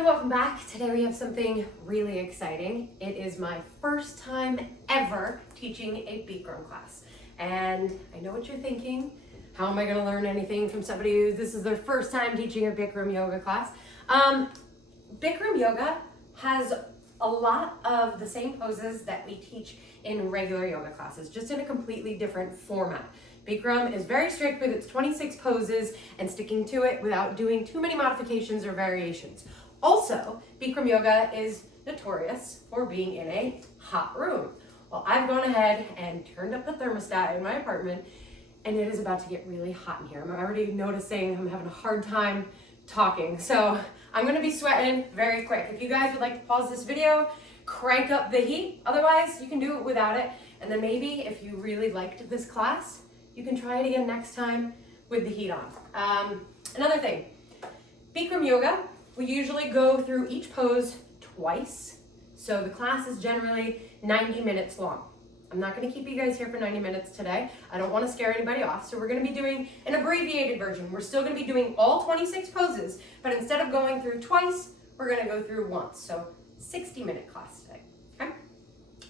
everyone, welcome back. Today we have something really exciting. It is my first time ever teaching a Bikram class. And I know what you're thinking. How am I going to learn anything from somebody who this is their first time teaching a Bikram yoga class? Bikram yoga has a lot of the same poses that we teach in regular yoga classes, just in a completely different format. Bikram is very strict with its 26 poses and sticking to it without doing too many modifications or variations. Also, Bikram yoga is notorious for being in a hot room. Well, I've gone ahead and turned up the thermostat in my apartment, and it is about to get really hot in here. I'm already noticing I'm having a hard time talking, so I'm gonna be sweating very quick. If you guys would like to pause this video, crank up the heat. Otherwise, you can do it without it. And then maybe if you really liked this class, you can try it again next time with the heat on. Another thing, Bikram yoga, we usually go through each pose twice. So the class is generally 90 minutes long. I'm not gonna keep you guys here for 90 minutes today. I don't wanna scare anybody off. So we're gonna be doing an abbreviated version. We're still gonna be doing all 26 poses, but instead of going through twice, we're gonna go through once. So 60-minute class today, okay?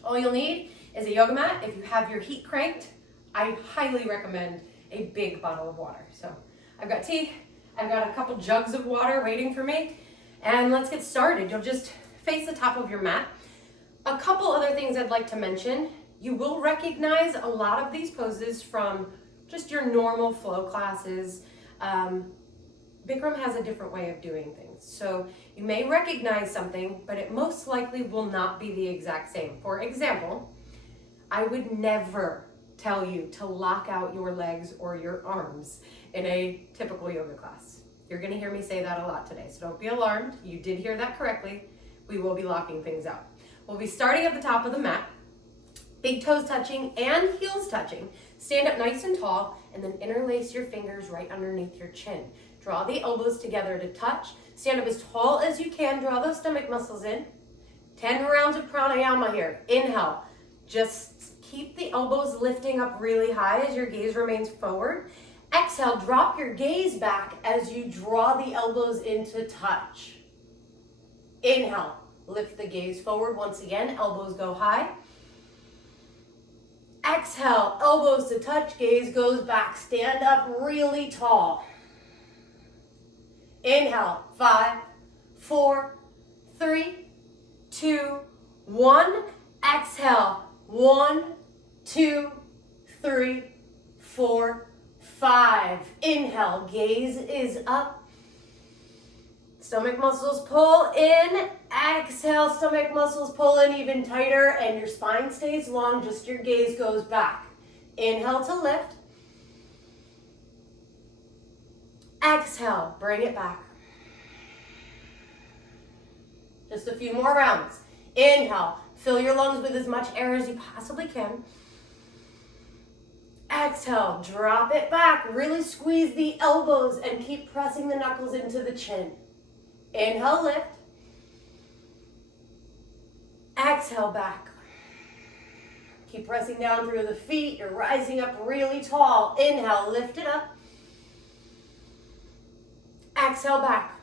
All you'll need is a yoga mat. If you have your heat cranked, I highly recommend a big bottle of water. So I've got tea, I've got a couple jugs of water waiting for me, and let's get started. You'll just face the top of your mat. A couple other things I'd like to mention. You will recognize a lot of these poses from just your normal flow classes. Bikram has a different way of doing things. So you may recognize something, but it most likely will not be the exact same. For example, I would never tell you to lock out your legs or your arms in a typical yoga class. You're gonna hear me say that a lot today, so don't be alarmed. You did hear that correctly. We will be locking things out. We'll be starting at the top of the mat, big toes touching and heels touching. Stand up nice and tall, and then interlace your fingers right underneath your chin. Draw the elbows together to touch. Stand up as tall as you can. Draw those stomach muscles in. 10 rounds of pranayama here. Inhale. Just keep the elbows lifting up really high as your gaze remains forward. Exhale, drop your gaze back as you draw the elbows into touch. Inhale, lift the gaze forward once again. Elbows go high. Exhale, elbows to touch, gaze goes back. Stand up really tall. Inhale, 5, 4, 3, 2, 1. Exhale, 1, 2, 3, 4, 5. Inhale, gaze is up. Stomach muscles pull in. Exhale, stomach muscles pull in even tighter, and your spine stays long, just your gaze goes back. Inhale to lift. Exhale, bring it back. Just a few more rounds. Inhale, fill your lungs with as much air as you possibly can. Exhale, drop it back. Really squeeze the elbows and keep pressing the knuckles into the chin. Inhale, lift. Exhale, back. Keep pressing down through the feet. You're rising up really tall. Inhale, lift it up. Exhale, back.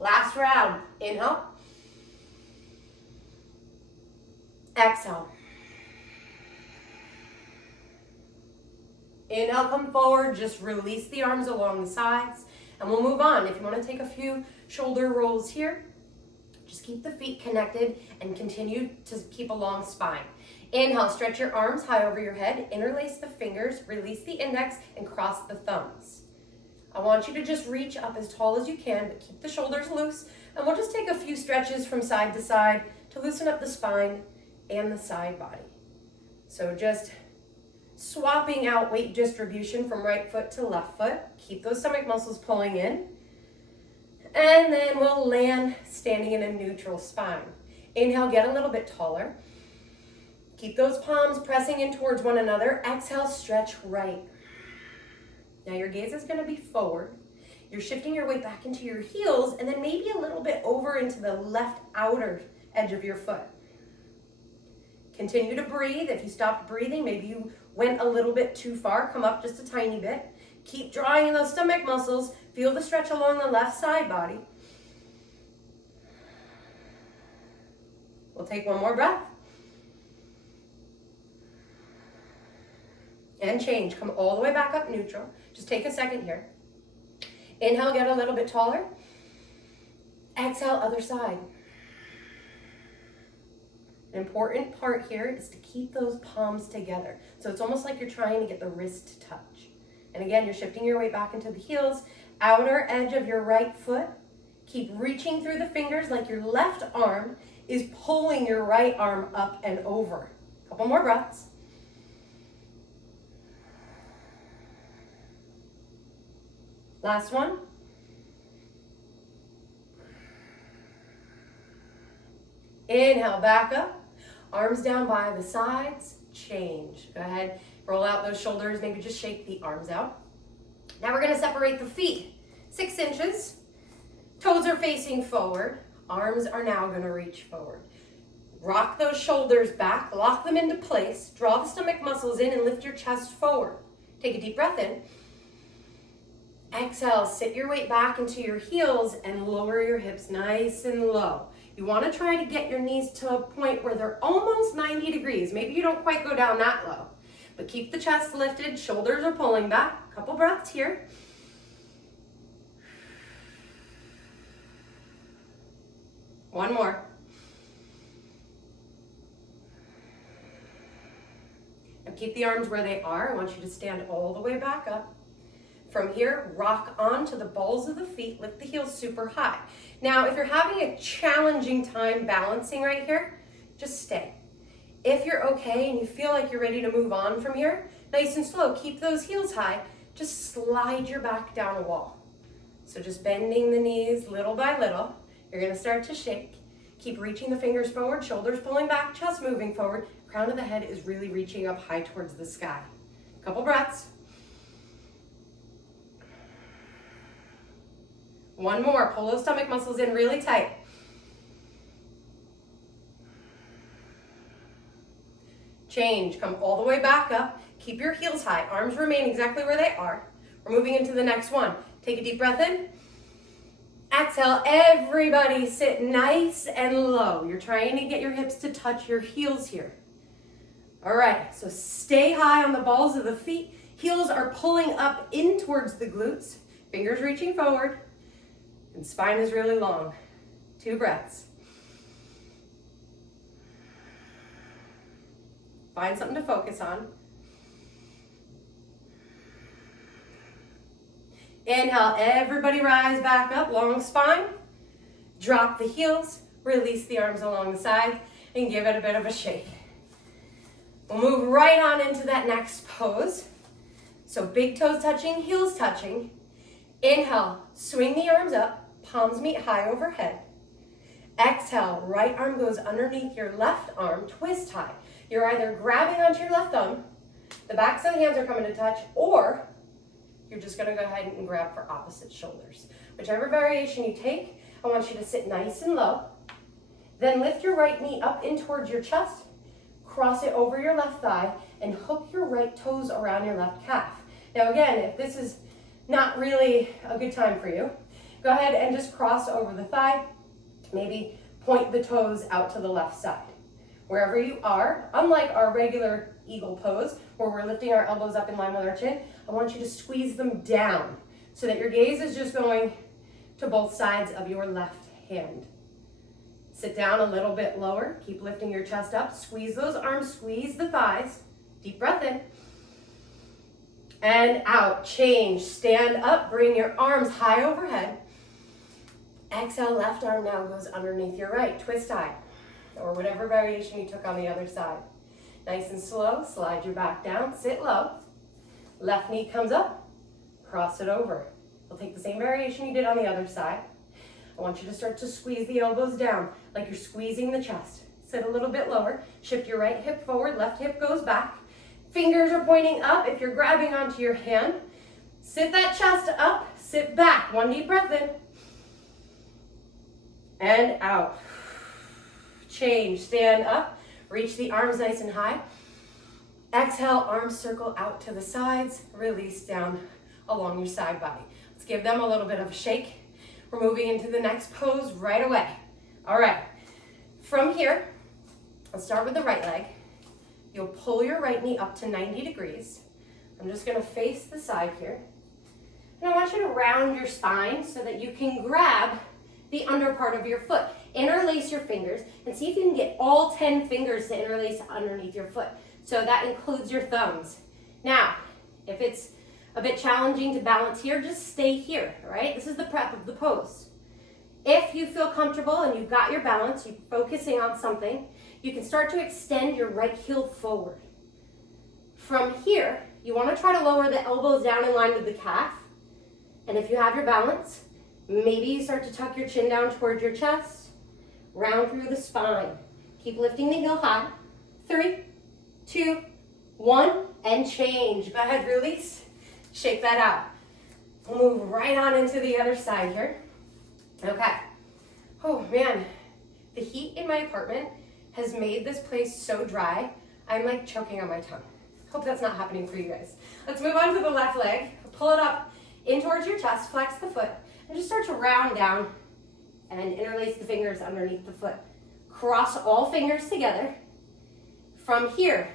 Last round. Inhale. Exhale. Inhale, come forward. Just release the arms along the sides, and we'll move on. If you want to take a few shoulder rolls here, just keep the feet connected and continue to keep a long spine. Inhale, stretch your arms high over your head, interlace the fingers, release the index, and cross the thumbs. I want you to just reach up as tall as you can, but keep the shoulders loose, and we'll just take a few stretches from side to side to loosen up the spine and the side body. So just swapping out weight distribution from right foot to left foot. Keep those stomach muscles pulling in. And then we'll land standing in a neutral spine. Inhale, get a little bit taller. Keep those palms pressing in towards one another. Exhale, stretch right. Now your gaze is gonna be forward. You're shifting your weight back into your heels and then maybe a little bit over into the left outer edge of your foot. Continue to breathe. If you stopped breathing, maybe you went a little bit too far, come up just a tiny bit. Keep drawing in those stomach muscles. Feel the stretch along the left side body. We'll take one more breath. And change. Come all the way back up neutral. Just take a second here. Inhale, get a little bit taller. Exhale, other side. An important part here is to keep those palms together. So it's almost like you're trying to get the wrist to touch. And again, you're shifting your weight back into the heels, outer edge of your right foot. Keep reaching through the fingers like your left arm is pulling your right arm up and over. Couple more breaths. Last one. Inhale, back up. Arms down by the sides. Change. Go ahead, roll out those shoulders. Maybe just shake the arms out. Now we're going to separate the feet 6 inches. Toes are facing forward. Arms are now going to reach forward. Rock those shoulders back. Lock them into place. Draw the stomach muscles in and lift your chest forward. Take a deep breath in. Exhale, sit your weight back into your heels and lower your hips nice and low. You want to try to get your knees to a point where they're almost 90 degrees. Maybe you don't quite go down that low, but keep the chest lifted, shoulders are pulling back. Couple breaths here. One more. Now keep the arms where they are. I want you to stand all the way back up. From here, rock onto the balls of the feet, lift the heels super high. Now, if you're having a challenging time balancing right here, just stay. If you're okay and you feel like you're ready to move on from here, nice and slow, keep those heels high, just slide your back down a wall. So just bending the knees little by little, you're gonna start to shake. Keep reaching the fingers forward, shoulders pulling back, chest moving forward, crown of the head is really reaching up high towards the sky. Couple breaths. One more, pull those stomach muscles in really tight. Change, come all the way back up. Keep your heels high, arms remain exactly where they are. We're moving into the next one. Take a deep breath in. Exhale, everybody sit nice and low. You're trying to get your hips to touch your heels here. All right, so stay high on the balls of the feet. Heels are pulling up in towards the glutes. Fingers reaching forward. And spine is really long. 2 breaths. Find something to focus on. Inhale, everybody rise back up, long spine. Drop the heels, release the arms along the sides, and give it a bit of a shake. We'll move right on into that next pose. So big toes touching, heels touching. Inhale, swing the arms up. Palms meet high overhead. Exhale, right arm goes underneath your left arm, twist high. You're either grabbing onto your left thumb, the backs of the hands are coming to touch, or you're just gonna go ahead and grab for opposite shoulders. Whichever variation you take, I want you to sit nice and low. Then lift your right knee up in towards your chest, cross it over your left thigh, and hook your right toes around your left calf. Now again, if this is not really a good time for you, go ahead and just cross over the thigh. Maybe point the toes out to the left side. Wherever you are, unlike our regular eagle pose, where we're lifting our elbows up in line with our chin, I want you to squeeze them down so that your gaze is just going to both sides of your left hand. Sit down a little bit lower. Keep lifting your chest up. Squeeze those arms, squeeze the thighs. Deep breath in. And out. Change. Stand up. Bring your arms high overhead. Exhale, left arm now goes underneath your right. Twist high, or whatever variation you took on the other side. Nice and slow, slide your back down, sit low. Left knee comes up, cross it over. We'll take the same variation you did on the other side. I want you to start to squeeze the elbows down like you're squeezing the chest. Sit a little bit lower, shift your right hip forward, left hip goes back. Fingers are pointing up if you're grabbing onto your hand. Sit that chest up, sit back. One deep breath in. And out. Change, stand up, reach the arms nice and high. Exhale, arms circle out to the sides, release down along your side body. Let's give them a little bit of a shake. We're moving into the next pose right away. All right, from here, let's start with the right leg. You'll pull your right knee up to 90 degrees. I'm just gonna face the side here. And I want you to round your spine so that you can grab the under part of your foot. Interlace your fingers and see if you can get all 10 fingers to interlace underneath your foot. So that includes your thumbs. Now, if it's a bit challenging to balance here, just stay here, all right? This is the prep of the pose. If you feel comfortable and you've got your balance, you're focusing on something, you can start to extend your right heel forward. From here, you want to try to lower the elbows down in line with the calf. And if you have your balance, maybe you start to tuck your chin down towards your chest, round through the spine. Keep lifting the heel high. 3, 2, 1, and change. Go ahead, release. Shake that out. We'll move right on into the other side here. Okay. Oh man, the heat in my apartment has made this place so dry, I'm like choking on my tongue. Hope that's not happening for you guys. Let's move on to the left leg. Pull it up in towards your chest, flex the foot, and just start to round down and interlace the fingers underneath the foot. Cross all fingers together. From here,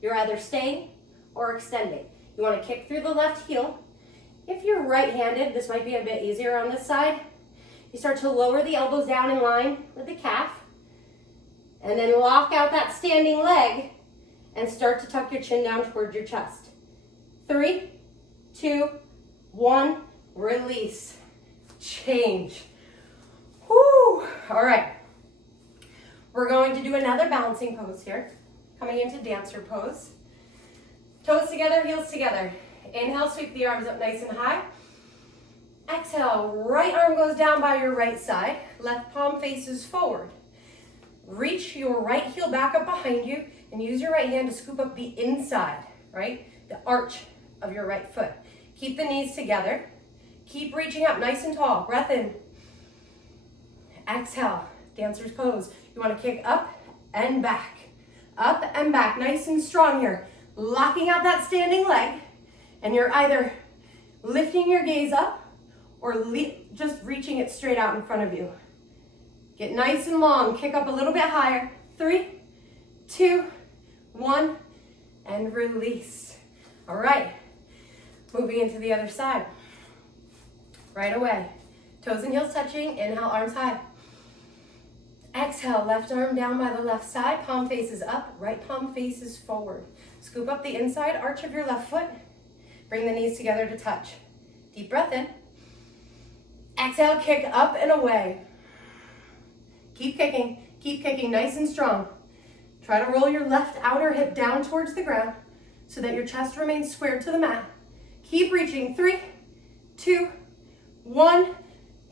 you're either staying or extending. You want to kick through the left heel. If you're right-handed, this might be a bit easier on this side. You start to lower the elbows down in line with the calf, and then lock out that standing leg and start to tuck your chin down towards your chest. 3, 2, 1, release. Change. Whoo! All right. We're going to do another balancing pose here. Coming into dancer pose. Toes together, heels together. Inhale, sweep the arms up nice and high. Exhale, right arm goes down by your right side. Left palm faces forward. Reach your right heel back up behind you and use your right hand to scoop up the inside, right? The arch of your right foot. Keep the knees together. Keep reaching up nice and tall. Breath in. Exhale, dancer's pose. You want to kick up and back. Up and back, nice and strong here. Locking out that standing leg, and you're either lifting your gaze up or just reaching it straight out in front of you. Get nice and long, kick up a little bit higher. 3, 2, 1, and release. All right, moving into the other side. Right away, toes and heels touching, inhale, arms high. Exhale, left arm down by the left side, palm faces up, right palm faces forward. Scoop up the inside arch of your left foot. Bring the knees together to touch. Deep breath in. Exhale, kick up and away. Keep kicking nice and strong. Try to roll your left outer hip down towards the ground so that your chest remains squared to the mat. Keep reaching. 3, 2, 1,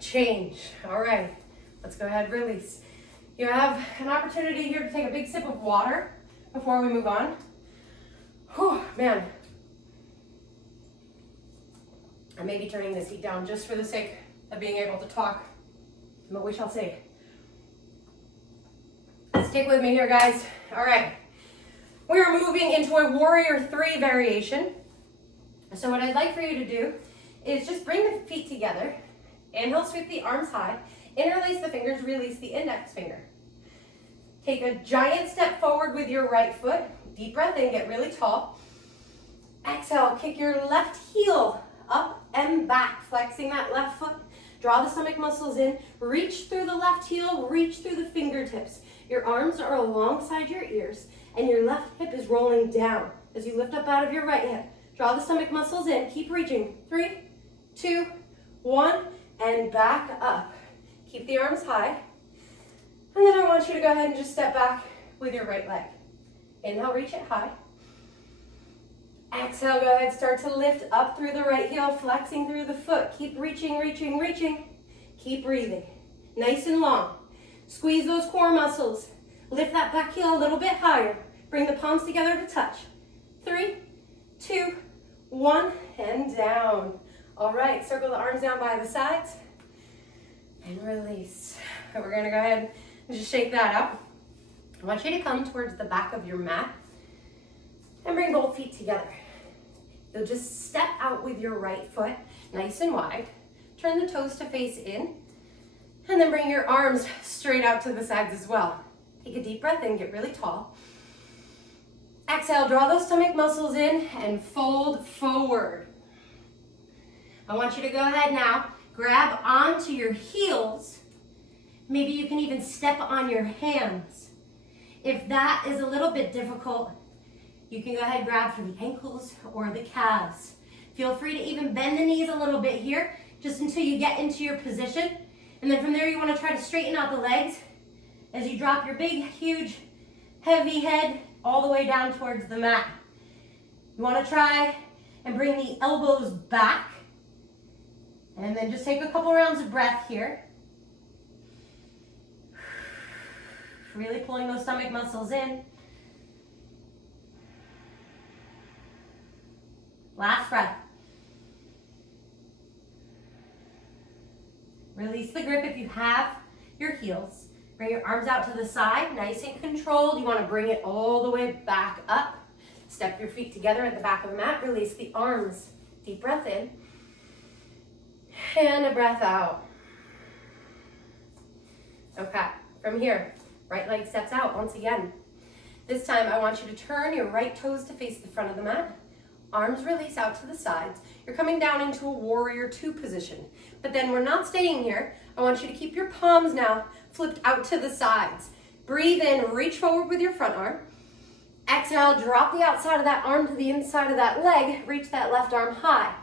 change. All right, let's go ahead, release. You have an opportunity here to take a big sip of water before we move on. Whew, man. I may be turning this heat down just for the sake of being able to talk, but we shall see. Stick with me here, guys. All right. We are moving into a warrior 3 variation. So what I'd like for you to do is just bring the feet together. Inhale, sweep the arms high. Interlace the fingers, release the index finger. Take a giant step forward with your right foot. Deep breath in, get really tall. Exhale, kick your left heel up and back, flexing that left foot. Draw the stomach muscles in. Reach through the left heel, reach through the fingertips. Your arms are alongside your ears, and your left hip is rolling down as you lift up out of your right hip. Draw the stomach muscles in. Keep reaching. 3, 2, 1, and back up. Keep the arms high. And then I want you to go ahead and just step back with your right leg. Inhale, reach it high. Exhale, go ahead, start to lift up through the right heel, flexing through the foot. Keep reaching, reaching, reaching. Keep breathing. Nice and long. Squeeze those core muscles. Lift that back heel a little bit higher. Bring the palms together to touch. 3, 2, 1, and down. All right, circle the arms down by the sides. And release. We're gonna go ahead and just shake that out. I want you to come towards the back of your mat and bring both feet together. You'll just step out with your right foot, nice and wide. Turn the toes to face in, and then bring your arms straight out to the sides as well. Take a deep breath in, get really tall. Exhale, draw those stomach muscles in and fold forward. I want you to go ahead now, grab onto your heels. Maybe you can even step on your hands. If that is a little bit difficult, you can go ahead and grab for the ankles or the calves. Feel free to even bend the knees a little bit here, just until you get into your position. And then from there, you want to try to straighten out the legs as you drop your big, huge, heavy head all the way down towards the mat. You want to try and bring the elbows back. And then just take a couple rounds of breath here. Really pulling those stomach muscles in. Last breath. Release the grip if you have your heels. Bring your arms out to the side, nice and controlled. You want to bring it all the way back up. Step your feet together at the back of the mat. Release the arms. Deep breath in. And a breath out. Okay, from here, right leg steps out once again. This time I want you to turn your right toes to face the front of the mat. Arms release out to the sides. You're coming down into a warrior two position. But then we're not staying here. I want you to keep your palms now flipped out to the sides. Breathe in, reach forward with your front arm. Exhale, drop the outside of that arm to the inside of that leg. Reach that left arm high.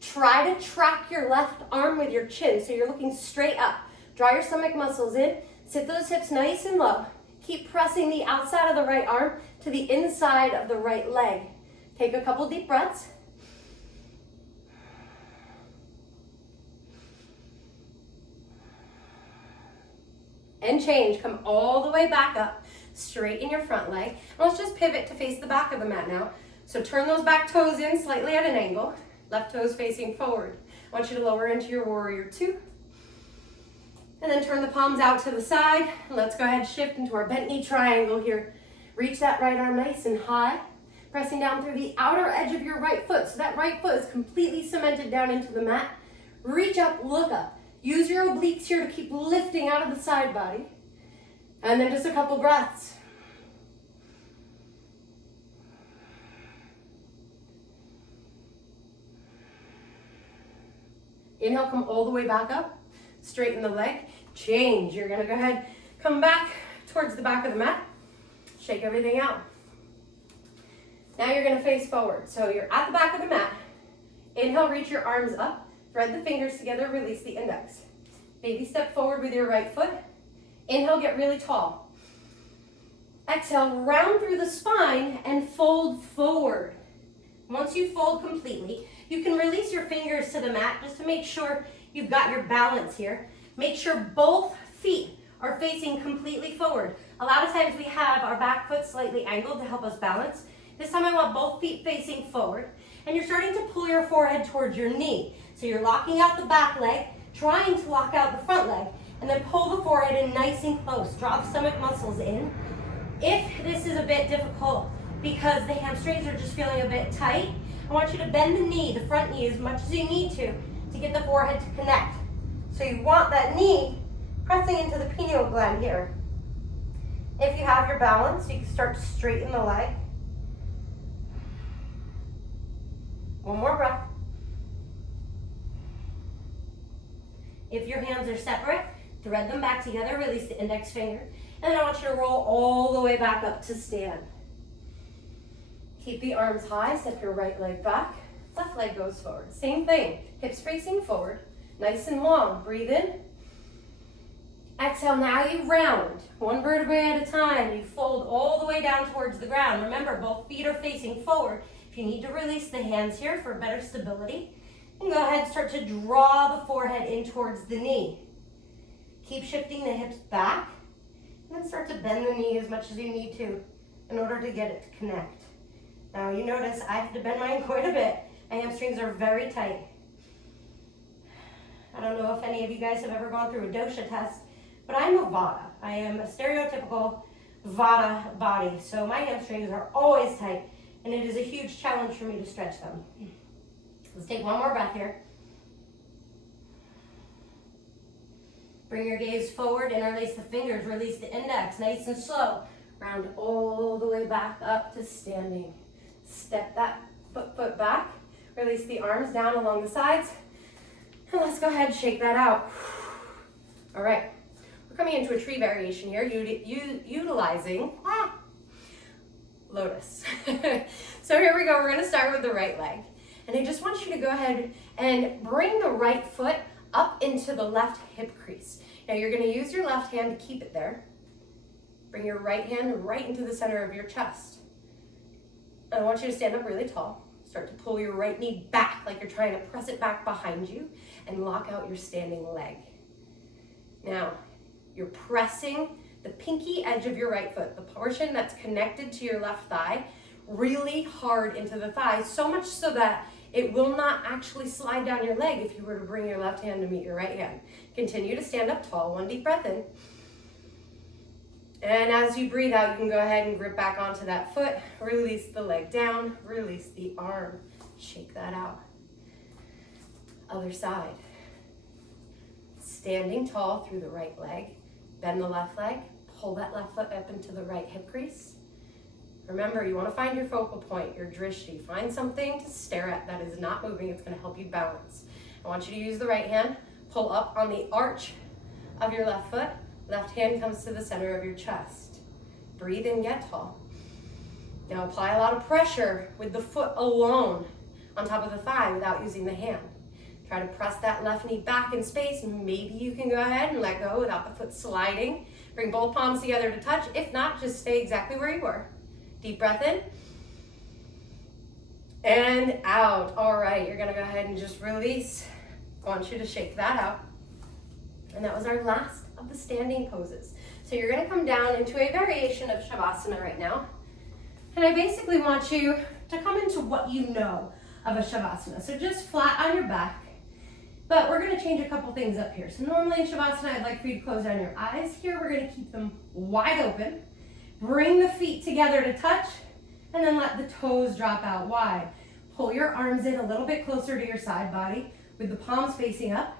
Try to track your left arm with your chin so you're looking straight up. Draw your stomach muscles in. Sit those hips nice and low. Keep pressing the outside of the right arm to the inside of the right leg. Take a couple deep breaths. And change. Come all the way back up. Straighten your front leg. And let's just pivot to face the back of the mat now. So turn those back toes in slightly at an angle. Left toes facing forward. I want you to lower into your warrior two. And then turn the palms out to the side. Let's go ahead and shift into our bent knee triangle here. Reach that right arm nice and high. Pressing down through the outer edge of your right foot. So that right foot is completely cemented down into the mat. Reach up, look up. Use your obliques here to keep lifting out of the side body. And then just a couple breaths. Inhale, come all the way back up. Straighten the leg. Change. You're going to go ahead, come back towards the back of the mat. Shake everything out. Now you're going to face forward. So you're at the back of the mat. Inhale, reach your arms up. Thread the fingers together, release the index. Baby step forward with your right foot. Inhale, get really tall. Exhale, round through the spine and fold forward. Once you fold completely, you can release your fingers to the mat just to make sure you've got your balance here. Make sure both feet are facing completely forward. A lot of times we have our back foot slightly angled to help us balance. This time I want both feet facing forward. And you're starting to pull your forehead towards your knee. So you're locking out the back leg, trying to lock out the front leg, and then pull the forehead in nice and close. Draw the stomach muscles in. If this is a bit difficult because the hamstrings are just feeling a bit tight, I want you to bend the knee, the front knee, as much as you need to get the forehead to connect. So you want that knee pressing into the pineal gland here. If you have your balance, you can start to straighten the leg. One more breath. If your hands are separate, thread them back together, release the index finger, and then I want you to roll all the way back up to stand. Keep the arms high, step your right leg back, left leg goes forward. Same thing, hips facing forward, nice and long. Breathe in. Exhale, now you round, one vertebrae at a time. You fold all the way down towards the ground. Remember, both feet are facing forward. If you need to release the hands here for better stability, and go ahead and start to draw the forehead in towards the knee. Keep shifting the hips back, and then start to bend the knee as much as you need to in order to get it to connect. Now you notice I have to bend mine quite a bit. My hamstrings are very tight. I don't know if any of you guys have ever gone through a dosha test, but I'm a Vata. I am a stereotypical Vata body, so my hamstrings are always tight, and it is a huge challenge for me to stretch them. Let's take one more breath here. Bring your gaze forward, interlace the fingers, release the index, nice and slow. Round all the way back up to standing. Step that foot back, release the arms down along the sides, and let's go ahead and shake that out. All right, we're coming into a tree variation here, utilizing lotus. So here we go, we're gonna start with the right leg. And I just want you to go ahead and bring the right foot up into the left hip crease. Now you're gonna use your left hand to keep it there. Bring your right hand right into the center of your chest. And I want you to stand up really tall. Start to pull your right knee back like you're trying to press it back behind you and lock out your standing leg. Now, you're pressing the pinky edge of your right foot, the portion that's connected to your left thigh, really hard into the thigh, so much so that it will not actually slide down your leg if you were to bring your left hand to meet your right hand. Continue to stand up tall, one deep breath in. And as you breathe out, you can go ahead and grip back onto that foot, release the leg down, release the arm, shake that out. Other side. Standing tall through the right leg, bend the left leg, pull that left foot up into the right hip crease. Remember, you want to find your focal point, your drishti. Find something to stare at that is not moving. It's going to help you balance. I want you to use the right hand, pull up on the arch of your left foot. Left hand comes to the center of your chest. Breathe in, get tall. Now apply a lot of pressure with the foot alone on top of the thigh without using the hand. Try to press that left knee back in space. Maybe you can go ahead and let go without the foot sliding. Bring both palms together to touch. If not, just stay exactly where you were. Deep breath in. And out. All right, you're gonna go ahead and just release. I want you to shake that out. And that was our last of the standing poses. So you're gonna come down into a variation of Shavasana right now. And I basically want you to come into what you know of a Shavasana. So just flat on your back. But we're gonna change a couple things up here. So normally in Shavasana, I'd like for you to close down your eyes. Here, we're gonna keep them wide open. Bring the feet together to touch, and then let the toes drop out wide. Pull your arms in a little bit closer to your side body with the palms facing up.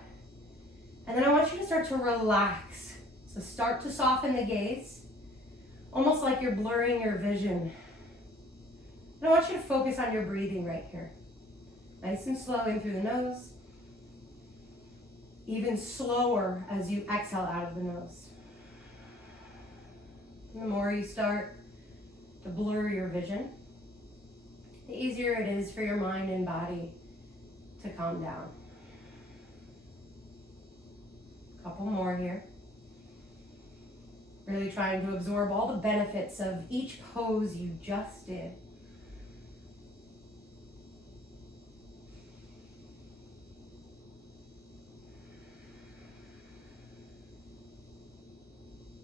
And then I want you to start to relax. So start to soften the gaze, almost like you're blurring your vision. And I want you to focus on your breathing right here. Nice and slow in through the nose. Even slower as you exhale out of the nose. And the more you start to blur your vision, the easier it is for your mind and body to calm down. A couple more here. Really trying to absorb all the benefits of each pose you just did.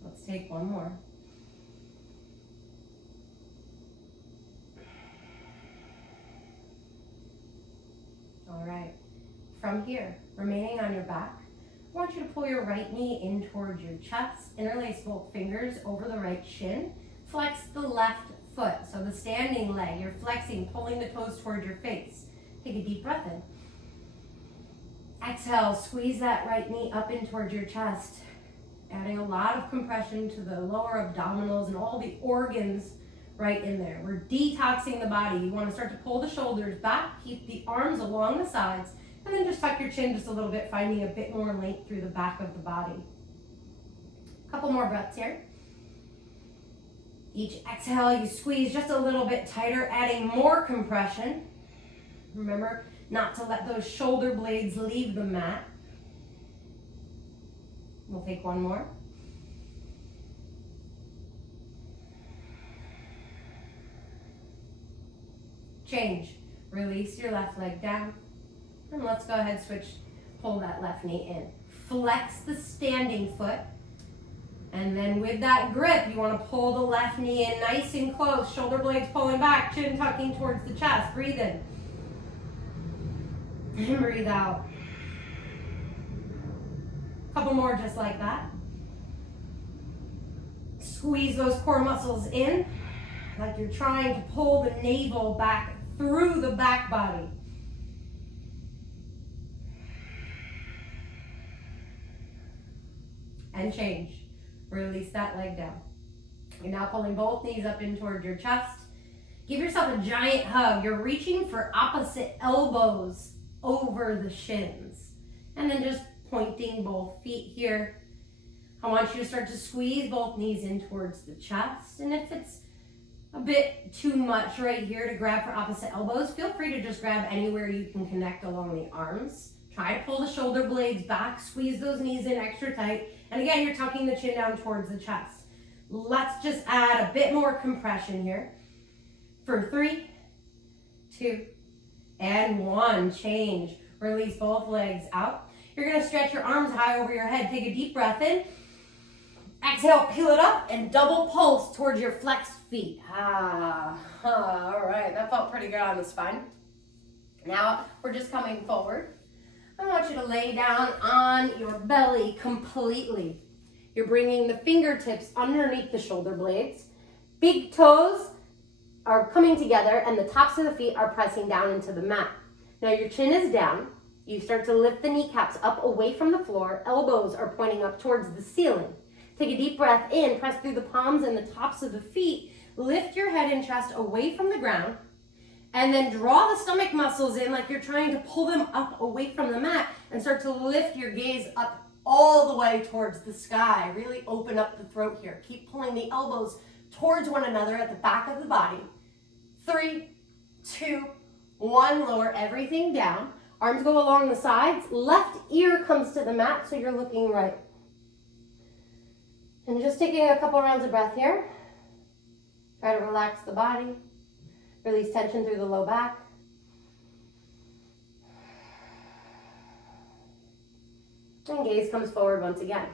Let's take one more. All right, from here, remaining on your back, I want you to pull your right knee in towards your chest, interlace both fingers over the right shin, flex the left foot, so the standing leg, you're flexing, pulling the toes towards your face. Take a deep breath in. Exhale, squeeze that right knee up in towards your chest, adding a lot of compression to the lower abdominals and all the organs right in there. We're detoxing the body. You want to start to pull the shoulders back, keep the arms along the sides, and then just tuck your chin just a little bit, finding a bit more length through the back of the body. A couple more breaths here. Each exhale, you squeeze just a little bit tighter, adding more compression. Remember not to let those shoulder blades leave the mat. We'll take one more. Change. Release your left leg down. And let's go ahead, switch, pull that left knee in. Flex the standing foot. And then with that grip, you want to pull the left knee in nice and close. Shoulder blades pulling back, chin tucking towards the chest. Breathe in. And breathe out. Couple more just like that. Squeeze those core muscles in, like you're trying to pull the navel back through the back body. and change. Release that leg down. You're now pulling both knees up in toward your chest. Give yourself a giant hug. You're reaching for opposite elbows over the shins. And then just pointing both feet here. I want you to start to squeeze both knees in towards the chest. And if it's a bit too much right here to grab for opposite elbows, feel free to just grab anywhere you can connect along the arms. Try to pull the shoulder blades back, squeeze those knees in extra tight. And again, you're tucking the chin down towards the chest. Let's just add a bit more compression here. For 3, 2, and 1. Change. Release both legs out. You're going to stretch your arms high over your head. Take a deep breath in. Exhale, peel it up, and double pulse towards your flexed feet. All right, that felt pretty good on the spine. Now we're just coming forward. I want you to lay down on your belly completely. You're bringing the fingertips underneath the shoulder blades. Big toes are coming together and the tops of the feet are pressing down into the mat. Now your chin is down. You start to lift the kneecaps up away from the floor. Elbows are pointing up towards the ceiling. Take a deep breath in, press through the palms and the tops of the feet. Lift your head and chest away from the ground. And then draw the stomach muscles in like you're trying to pull them up away from the mat and start to lift your gaze up all the way towards the sky. Really open up the throat here. Keep pulling the elbows towards one another at the back of the body. 3, 2, 1. Lower everything down. Arms go along the sides. Left ear comes to the mat so you're looking right. And just taking a couple rounds of breath here. Try to relax the body. Release tension through the low back. And gaze comes forward once again.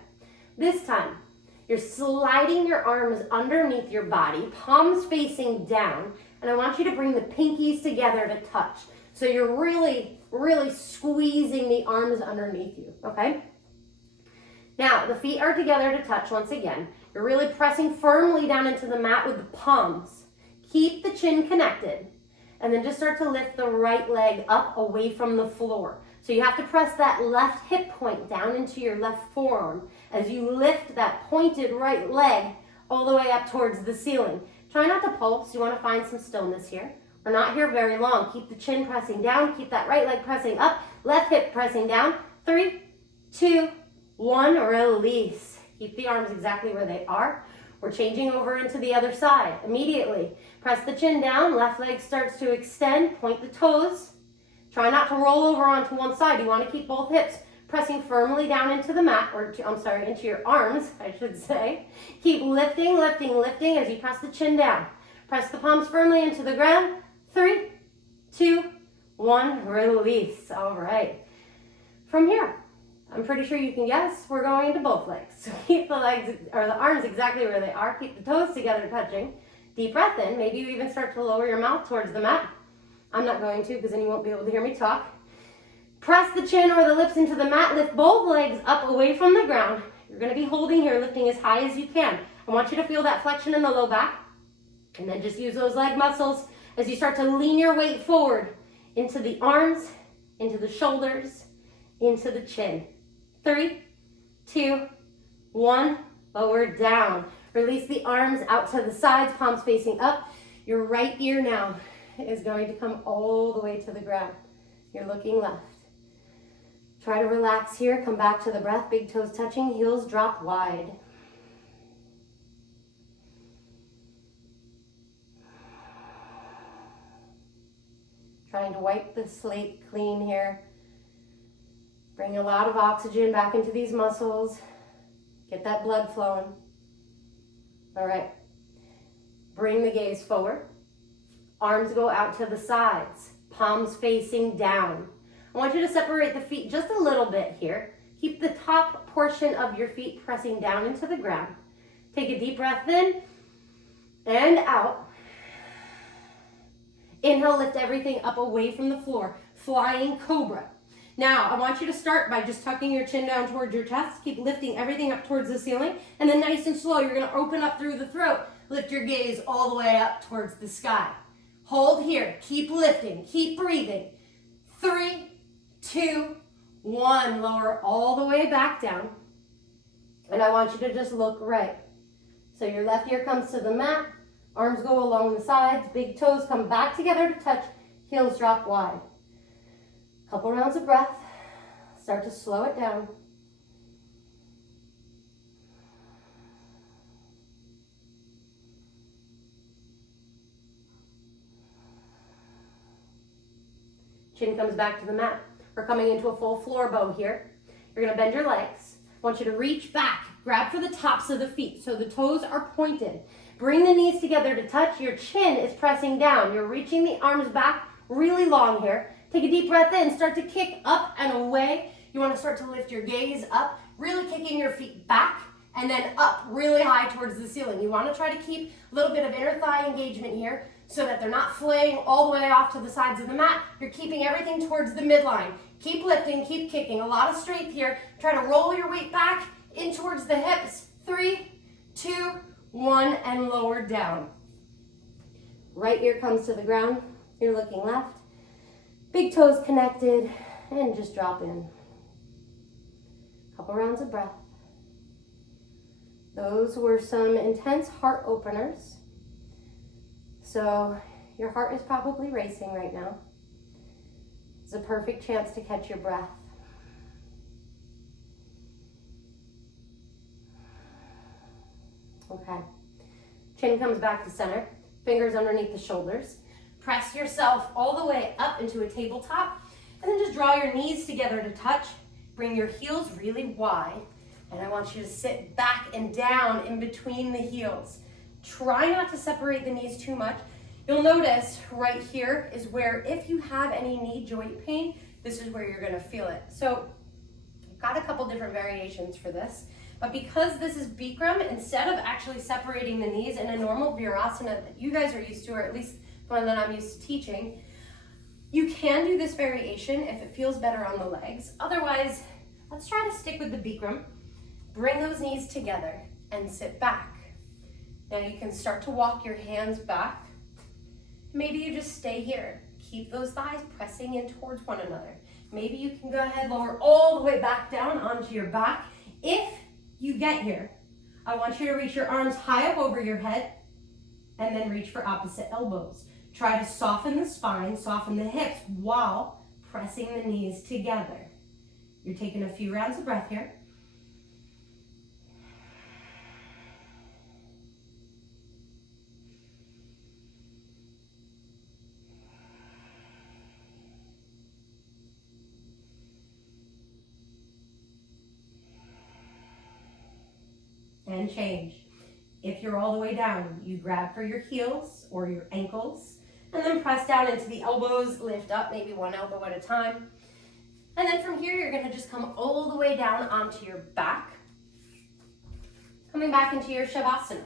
This time, you're sliding your arms underneath your body, palms facing down, and I want you to bring the pinkies together to touch. So you're really, really squeezing the arms underneath you, okay? Now, the feet are together to touch once again. You're really pressing firmly down into the mat with the palms. Keep the chin connected, and then just start to lift the right leg up away from the floor. So you have to press that left hip point down into your left forearm as you lift that pointed right leg all the way up towards the ceiling. Try not to pulse. You want to find some stillness here. We're not here very long. Keep the chin pressing down. Keep that right leg pressing up. Left hip pressing down. 3, 2, 1. Release. Keep the arms exactly where they are. We're changing over into the other side immediately. Press the chin down. Left leg starts to extend. Point the toes. Try not to roll over onto one side. You want to keep both hips pressing firmly down into the mat, into your arms, I should say. Keep lifting, lifting, lifting as you press the chin down. Press the palms firmly into the ground. 3, 2, 1. Release. All right. From here, I'm pretty sure you can guess we're going into both legs. So keep the legs or the arms exactly where they are. Keep the toes together touching. Deep breath in. Maybe you even start to lower your mouth towards the mat. I'm not going to because then you won't be able to hear me talk. Press the chin or the lips into the mat. Lift both legs up away from the ground. You're going to be holding here, lifting as high as you can. I want you to feel that flexion in the low back. And then just use those leg muscles as you start to lean your weight forward into the arms, into the shoulders, into the chin. 3, 2, 1. Lower down. Release the arms out to the sides, palms facing up. Your right ear now is going to come all the way to the ground. You're looking left. Try to relax here. Come back to the breath. Big toes touching. Heels drop wide. Trying to wipe the slate clean here. Bring a lot of oxygen back into these muscles. Get that blood flowing. All right. Bring the gaze forward. Arms go out to the sides. Palms facing down. I want you to separate the feet just a little bit here. Keep the top portion of your feet pressing down into the ground. Take a deep breath in and out. Inhale, lift everything up away from the floor. Flying cobra. Now, I want you to start by just tucking your chin down towards your chest. Keep lifting everything up towards the ceiling. And then nice and slow, you're going to open up through the throat. Lift your gaze all the way up towards the sky. Hold here. Keep lifting. Keep breathing. 3, 2, 1. Lower all the way back down. And I want you to just look right. So your left ear comes to the mat, arms go along the sides, big toes come back together to touch, heels drop wide. Couple rounds of breath. Start to slow it down. Chin comes back to the mat. We're coming into a full floor bow here. You're gonna bend your legs. I want you to reach back, grab for the tops of the feet so the toes are pointed. Bring the knees together to touch. Your chin is pressing down. You're reaching the arms back really long here. Take a deep breath in, start to kick up and away. You wanna start to lift your gaze up, really kicking your feet back and then up really high towards the ceiling. You wanna try to keep a little bit of inner thigh engagement here so that they're not flaying all the way off to the sides of the mat. You're keeping everything towards the midline. Keep lifting, keep kicking. A lot of strength here. Try to roll your weight back in towards the hips. 3, 2, 1, and lower down. Right ear comes to the ground. You're looking left. Big toes connected, and just drop in. Couple rounds of breath. Those were some intense heart openers. So your heart is probably racing right now. It's a perfect chance to catch your breath. Okay. Chin comes back to center. Fingers underneath the shoulders. Press yourself all the way up into a tabletop. And then just draw your knees together to touch. Bring your heels really wide. And I want you to sit back and down in between the heels. Try not to separate the knees too much. You'll notice right here is where, if you have any knee joint pain, this is where you're gonna feel it. So I've got a couple different variations for this, but because this is Bikram, instead of actually separating the knees in a normal Virasana that you guys are used to, or at least the one that I'm used to teaching, you can do this variation if it feels better on the legs. Otherwise, let's try to stick with the Bikram. Bring those knees together and sit back. Now you can start to walk your hands back. Maybe you just stay here. Keep those thighs pressing in towards one another. Maybe you can go ahead, lower all the way back down onto your back. If you get here, I want you to reach your arms high up over your head and then reach for opposite elbows. Try to soften the spine, soften the hips while pressing the knees together. You're taking a few rounds of breath here. And change. If you're all the way down, you grab for your heels or your ankles and then press down into the elbows, lift up maybe one elbow at a time. And then from here, you're gonna just come all the way down onto your back, coming back into your Shavasana.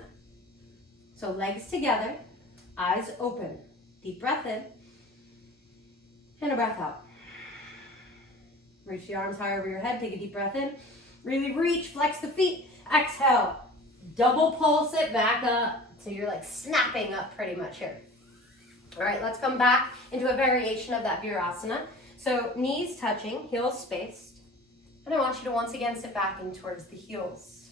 So legs together, eyes open, deep breath in, and a breath out. Reach the arms high over your head, take a deep breath in, really reach, flex the feet. Exhale, double pulse it back up. So you're like snapping up pretty much here. All right, let's come back into a variation of that Virasana. So knees touching, heels spaced. And I want you to once again sit back in towards the heels.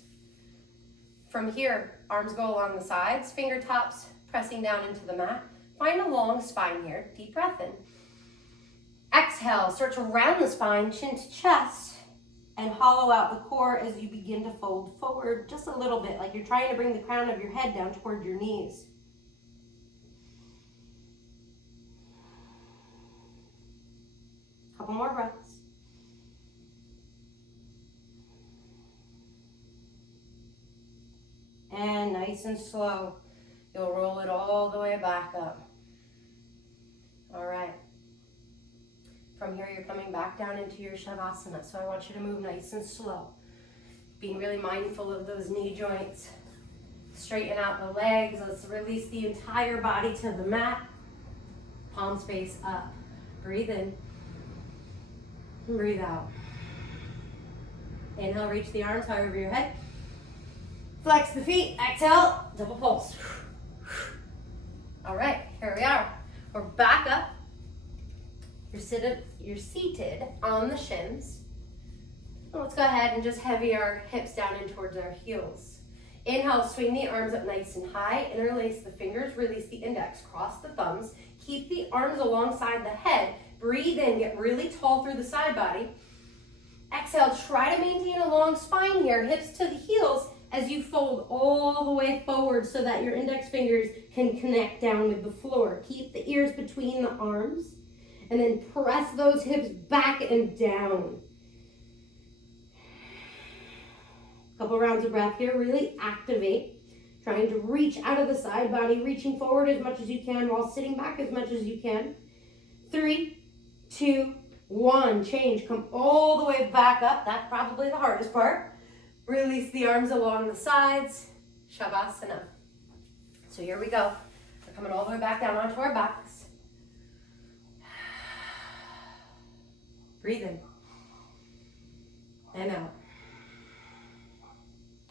From here, arms go along the sides, fingertips pressing down into the mat. Find a long spine here, deep breath in. Exhale, start to round the spine, chin to chest. And hollow out the core as you begin to fold forward just a little bit, like you're trying to bring the crown of your head down toward your knees. Couple more breaths. And nice and slow, you'll roll it all the way back up. All right. From here, you're coming back down into your Shavasana. So I want you to move nice and slow. Being really mindful of those knee joints. Straighten out the legs. Let's release the entire body to the mat. Palms face up. Breathe in. And breathe out. Inhale, reach the arms high over your head. Flex the feet. Exhale, double pulse. All right, here we are. We're back up. You're seated on the shins. Let's go ahead and just heavy our hips down in towards our heels. Inhale, swing the arms up nice and high, interlace the fingers, release the index, cross the thumbs, keep the arms alongside the head, breathe in, get really tall through the side body. Exhale, try to maintain a long spine here, hips to the heels as you fold all the way forward so that your index fingers can connect down with the floor. Keep the ears between the arms and then press those hips back and down. Couple rounds of breath here, really activate. Trying to reach out of the side body, reaching forward as much as you can while sitting back as much as you can. 3, 2, 1, change. Come all the way back up. That's probably the hardest part. Release the arms along the sides. Shavasana. So here we go. We're coming all the way back down onto our backs. Breathe in. And out.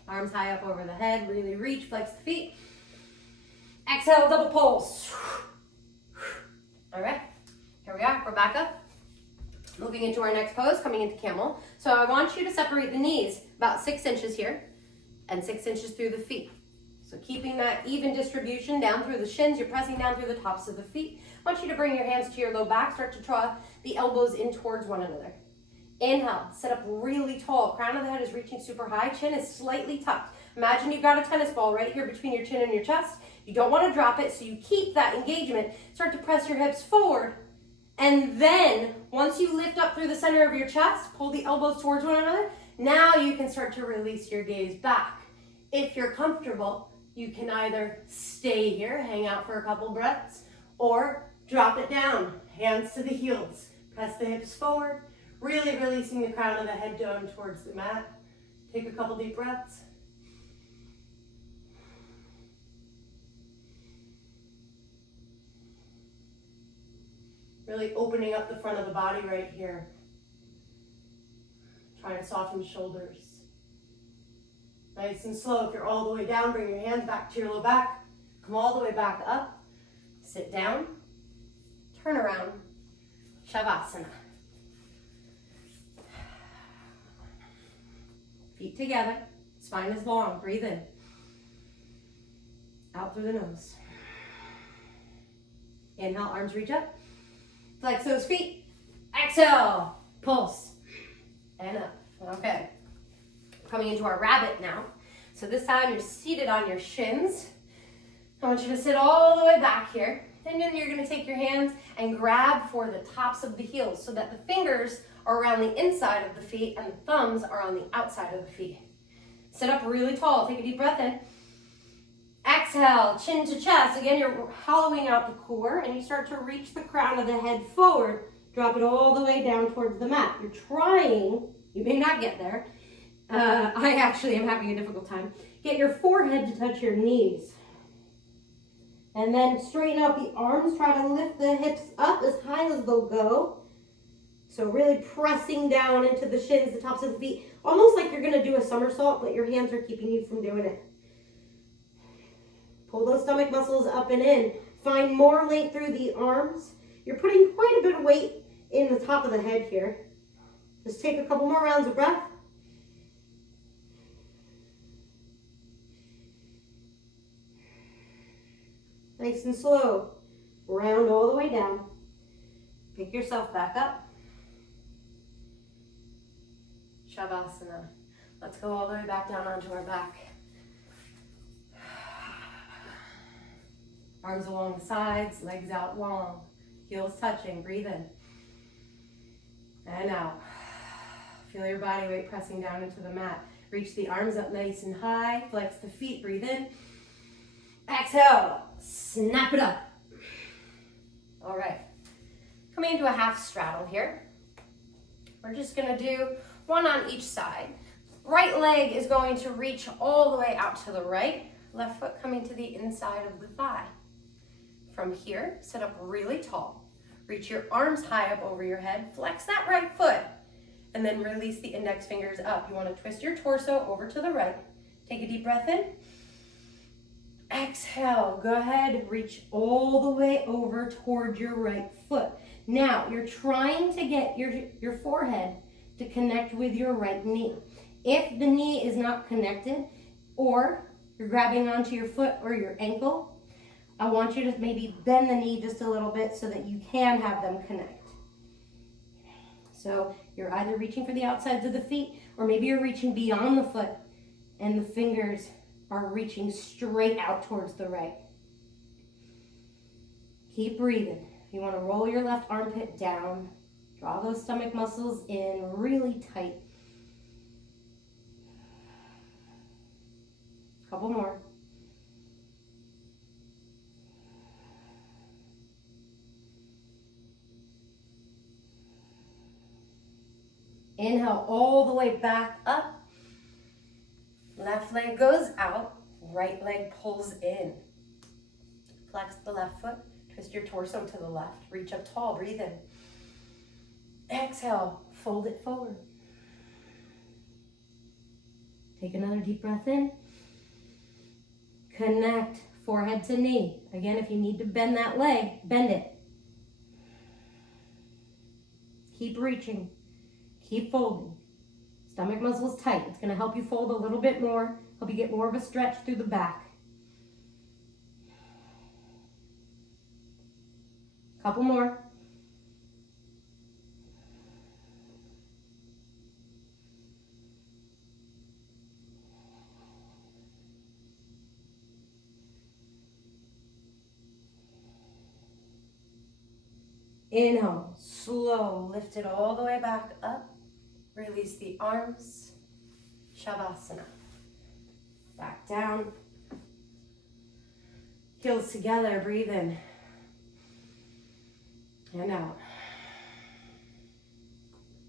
Arms high up over the head, really reach, flex the feet. Exhale, double pulse. All right, here we are, we're back up. Moving into our next pose, coming into camel. So I want you to separate the knees about 6 inches here and 6 inches through the feet. So keeping that even distribution down through the shins, you're pressing down through the tops of the feet. I want you to bring your hands to your low back, start to draw the elbows in towards one another. Inhale, sit up really tall. Crown of the head is reaching super high. Chin is slightly tucked. Imagine you've got a tennis ball right here between your chin and your chest. You don't want to drop it, so you keep that engagement. Start to press your hips forward. And then, once you lift up through the center of your chest, pull the elbows towards one another. Now you can start to release your gaze back. If you're comfortable, you can either stay here, hang out for a couple breaths, or drop it down. Hands to the heels. Press the hips forward. Really releasing the crown of the head down towards the mat. Take a couple deep breaths. Really opening up the front of the body right here. Trying to soften shoulders. Nice and slow. If you're all the way down, bring your hands back to your low back. Come all the way back up. Sit down. Turn around. Shavasana. Feet together, spine is long, breathe in. Out through the nose. Inhale, arms reach up. Flex those feet. Exhale, pulse. And up. Okay. Coming into our rabbit now. So this time you're seated on your shins. I want you to sit all the way back here. And then you're going to take your hands and grab for the tops of the heels so that the fingers are around the inside of the feet and the thumbs are on the outside of the feet. Sit up really tall. Take a deep breath in. Exhale, chin to chest. Again, you're hollowing out the core and you start to reach the crown of the head forward. Drop it all the way down towards the mat. You're trying, you may not get there. I actually am having a difficult time. Get your forehead to touch your knees. And then straighten out the arms. Try to lift the hips up as high as they'll go. So really pressing down into the shins, the tops of the feet. Almost like you're going to do a somersault, but your hands are keeping you from doing it. Pull those stomach muscles up and in. Find more length through the arms. You're putting quite a bit of weight in the top of the head here. Just take a couple more rounds of breath. Nice and slow. Round all the way down. Pick yourself back up. Shavasana. Let's go all the way back down onto our back. Arms along the sides, legs out long. Heels touching. Breathe in. And out. Feel your body weight pressing down into the mat. Reach the arms up nice and high. Flex the feet. Breathe in. Exhale. Snap it up. All right. Coming into a half straddle here. We're just going to do one on each side. Right leg is going to reach all the way out to the right. Left foot coming to the inside of the thigh. From here, sit up really tall. Reach your arms high up over your head. Flex that right foot. And then release the index fingers up. You want to twist your torso over to the right. Take a deep breath in. Exhale. Go ahead. Reach all the way over toward your right foot. Now, you're trying to get your forehead to connect with your right knee. If the knee is not connected, or you're grabbing onto your foot or your ankle, I want you to maybe bend the knee just a little bit so that you can have them connect. So you're either reaching for the outsides of the feet, or maybe you're reaching beyond the foot and the fingers are reaching straight out towards the right. Keep breathing. You want to roll your left armpit down, draw those stomach muscles in really tight. Couple more. Inhale all the way back up. Left leg goes out, right leg pulls in. Flex the left foot, twist your torso to the left, reach up tall, breathe in. Exhale, fold it forward. Take another deep breath in. Connect forehead to knee. Again, if you need to bend that leg, bend it. Keep reaching, keep folding. Stomach muscles tight. It's going to help you fold a little bit more, help you get more of a stretch through the back. Couple more. Inhale, slow, lift it all the way back up. Release the arms, Shavasana. Back down. Heels together, breathe in. And out.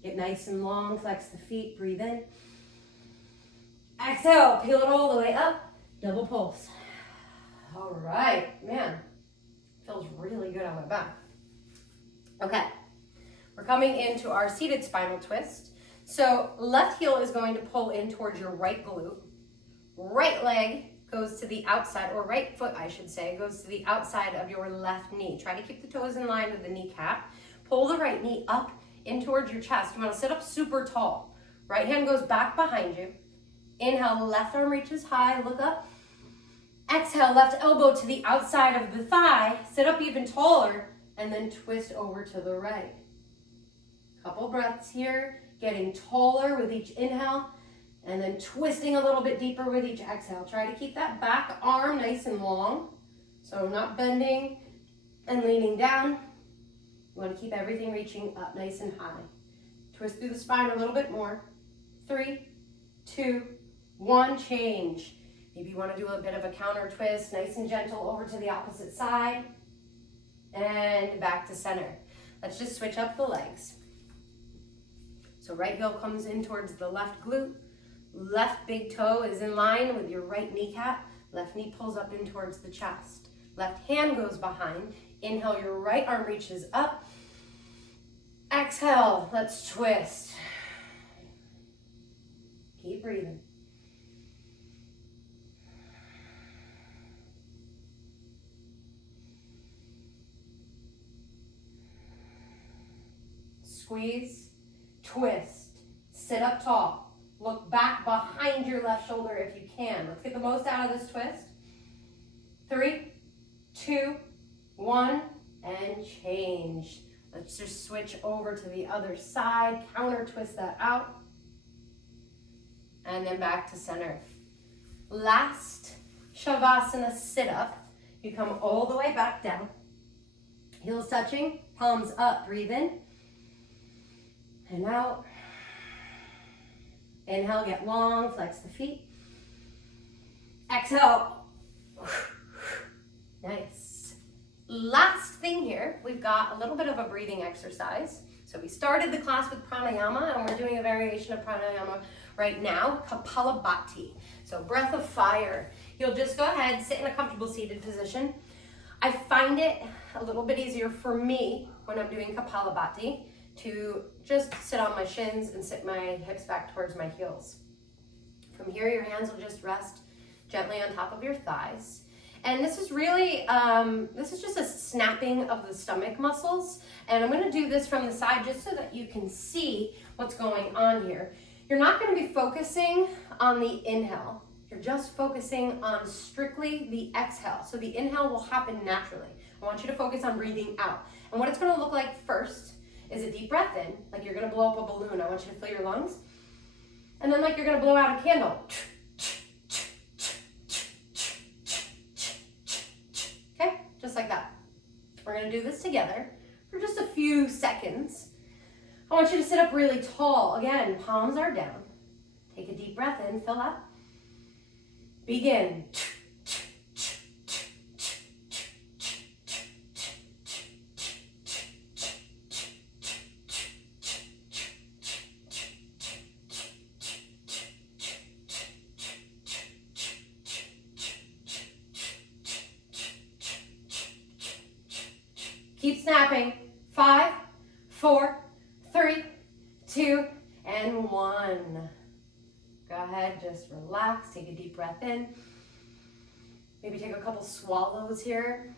Get nice and long, flex the feet, breathe in. Exhale, peel it all the way up, double pulse. All right, man, feels really good on my back. Okay, we're coming into our seated spinal twist. So left heel is going to pull in towards your right glute. Right leg goes to the outside, or right foot, I should say, goes to the outside of your left knee. Try to keep the toes in line with the kneecap. Pull the right knee up in towards your chest. You want to sit up super tall. Right hand goes back behind you. Inhale, left arm reaches high, look up. Exhale, left elbow to the outside of the thigh. Sit up even taller, and then twist over to the right. Couple breaths here, getting taller with each inhale, and then twisting a little bit deeper with each exhale. Try to keep that back arm nice and long, so not bending and leaning down. You want to keep everything reaching up nice and high. Twist through the spine a little bit more. 3, 2, 1, change. Maybe you want to do a bit of a counter twist, nice and gentle over to the opposite side, and back to center. Let's just switch up the legs. So right heel comes in towards the left glute. Left big toe is in line with your right kneecap. Left knee pulls up in towards the chest. Left hand goes behind. Inhale, your right arm reaches up. Exhale, let's twist. Keep breathing. Squeeze, twist, sit up tall. Look back behind your left shoulder if you can. Let's get the most out of this twist. 3, 2, 1, and change. Let's just switch over to the other side, counter twist that out, and then back to center. Last Shavasana sit-up. You come all the way back down. Heels touching, palms up, breathe in, and out. Inhale, get long, flex the feet. Exhale. Nice. Last thing here, we've got a little bit of a breathing exercise. So we started the class with pranayama, and we're doing a variation of pranayama right now, Kapalabhati. So breath of fire. You'll just go ahead, sit in a comfortable seated position. I find it a little bit easier for me when I'm doing Kapalabhati to just sit on my shins and sit my hips back towards my heels. From here, your hands will just rest gently on top of your thighs. And this is really, this is just a snapping of the stomach muscles. And I'm gonna do this from the side just so that you can see what's going on here. You're not gonna be focusing on the inhale. You're just focusing on strictly the exhale. So the inhale will happen naturally. I want you to focus on breathing out. And what it's gonna look like first is a deep breath in, like you're gonna blow up a balloon. I want you to fill your lungs. And then like you're gonna blow out a candle. Okay, just like that. We're gonna do this together for just a few seconds. I want you to sit up really tall. Again, palms are down. Take a deep breath in, fill up. Begin. Keep snapping. 5, 4, 3, 2, and 1. Go ahead, just relax, take a deep breath in. Maybe take a couple swallows here.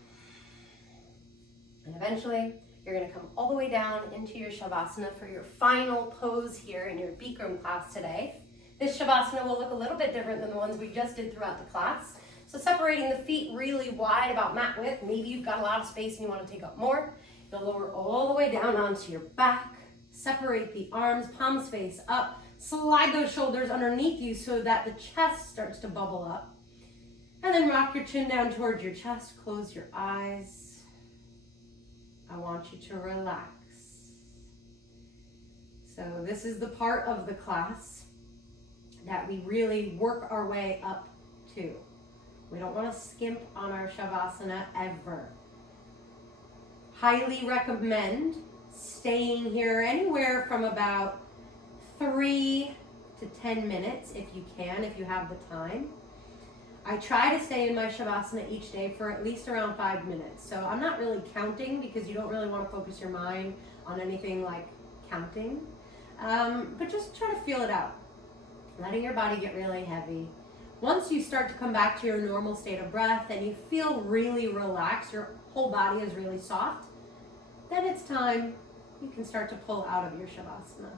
And eventually, you're gonna come all the way down into your Shavasana for your final pose here in your Bikram class today. This Shavasana will look a little bit different than the ones we just did throughout the class. So separating the feet really wide, about mat width. Maybe you've got a lot of space and you wanna take up more. You'll lower all the way down onto your back. Separate the arms, palms face up. Slide those shoulders underneath you so that the chest starts to bubble up. And then rock your chin down towards your chest. Close your eyes. I want you to relax. So this is the part of the class that we really work our way up to. We don't want to skimp on our Shavasana ever. Highly recommend staying here anywhere from about 3 to 10 minutes if you can, if you have the time. I try to stay in my Shavasana each day for at least around 5 minutes. So I'm not really counting because you don't really want to focus your mind on anything like counting. But just try to feel it out. Letting your body get really heavy. Once you start to come back to your normal state of breath and you feel really relaxed, your whole body is really soft, then it's time you can start to pull out of your Shavasana.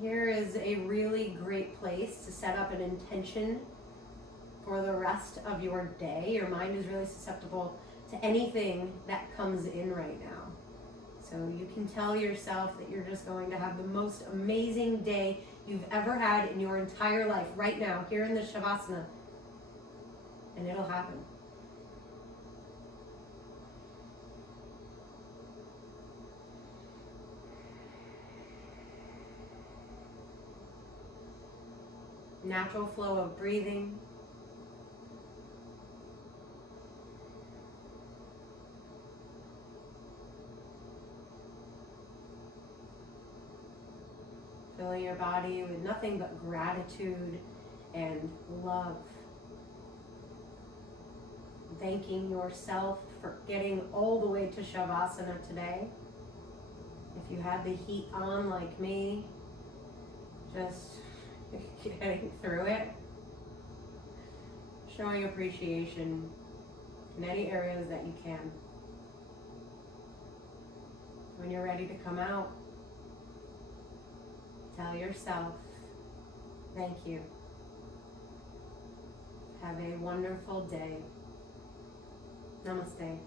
Here is a really great place to set up an intention for the rest of your day. Your mind is really susceptible to anything that comes in right now. So you can tell yourself that you're just going to have the most amazing day you've ever had in your entire life right now, here in the Shavasana. And it'll happen. Natural flow of breathing. Filling your body with nothing but gratitude and love. Thanking yourself for getting all the way to Shavasana today. If you had the heat on like me, just getting through it. Showing appreciation in any areas that you can. When you're ready to come out, tell yourself, thank you. Have a wonderful day. Namaste.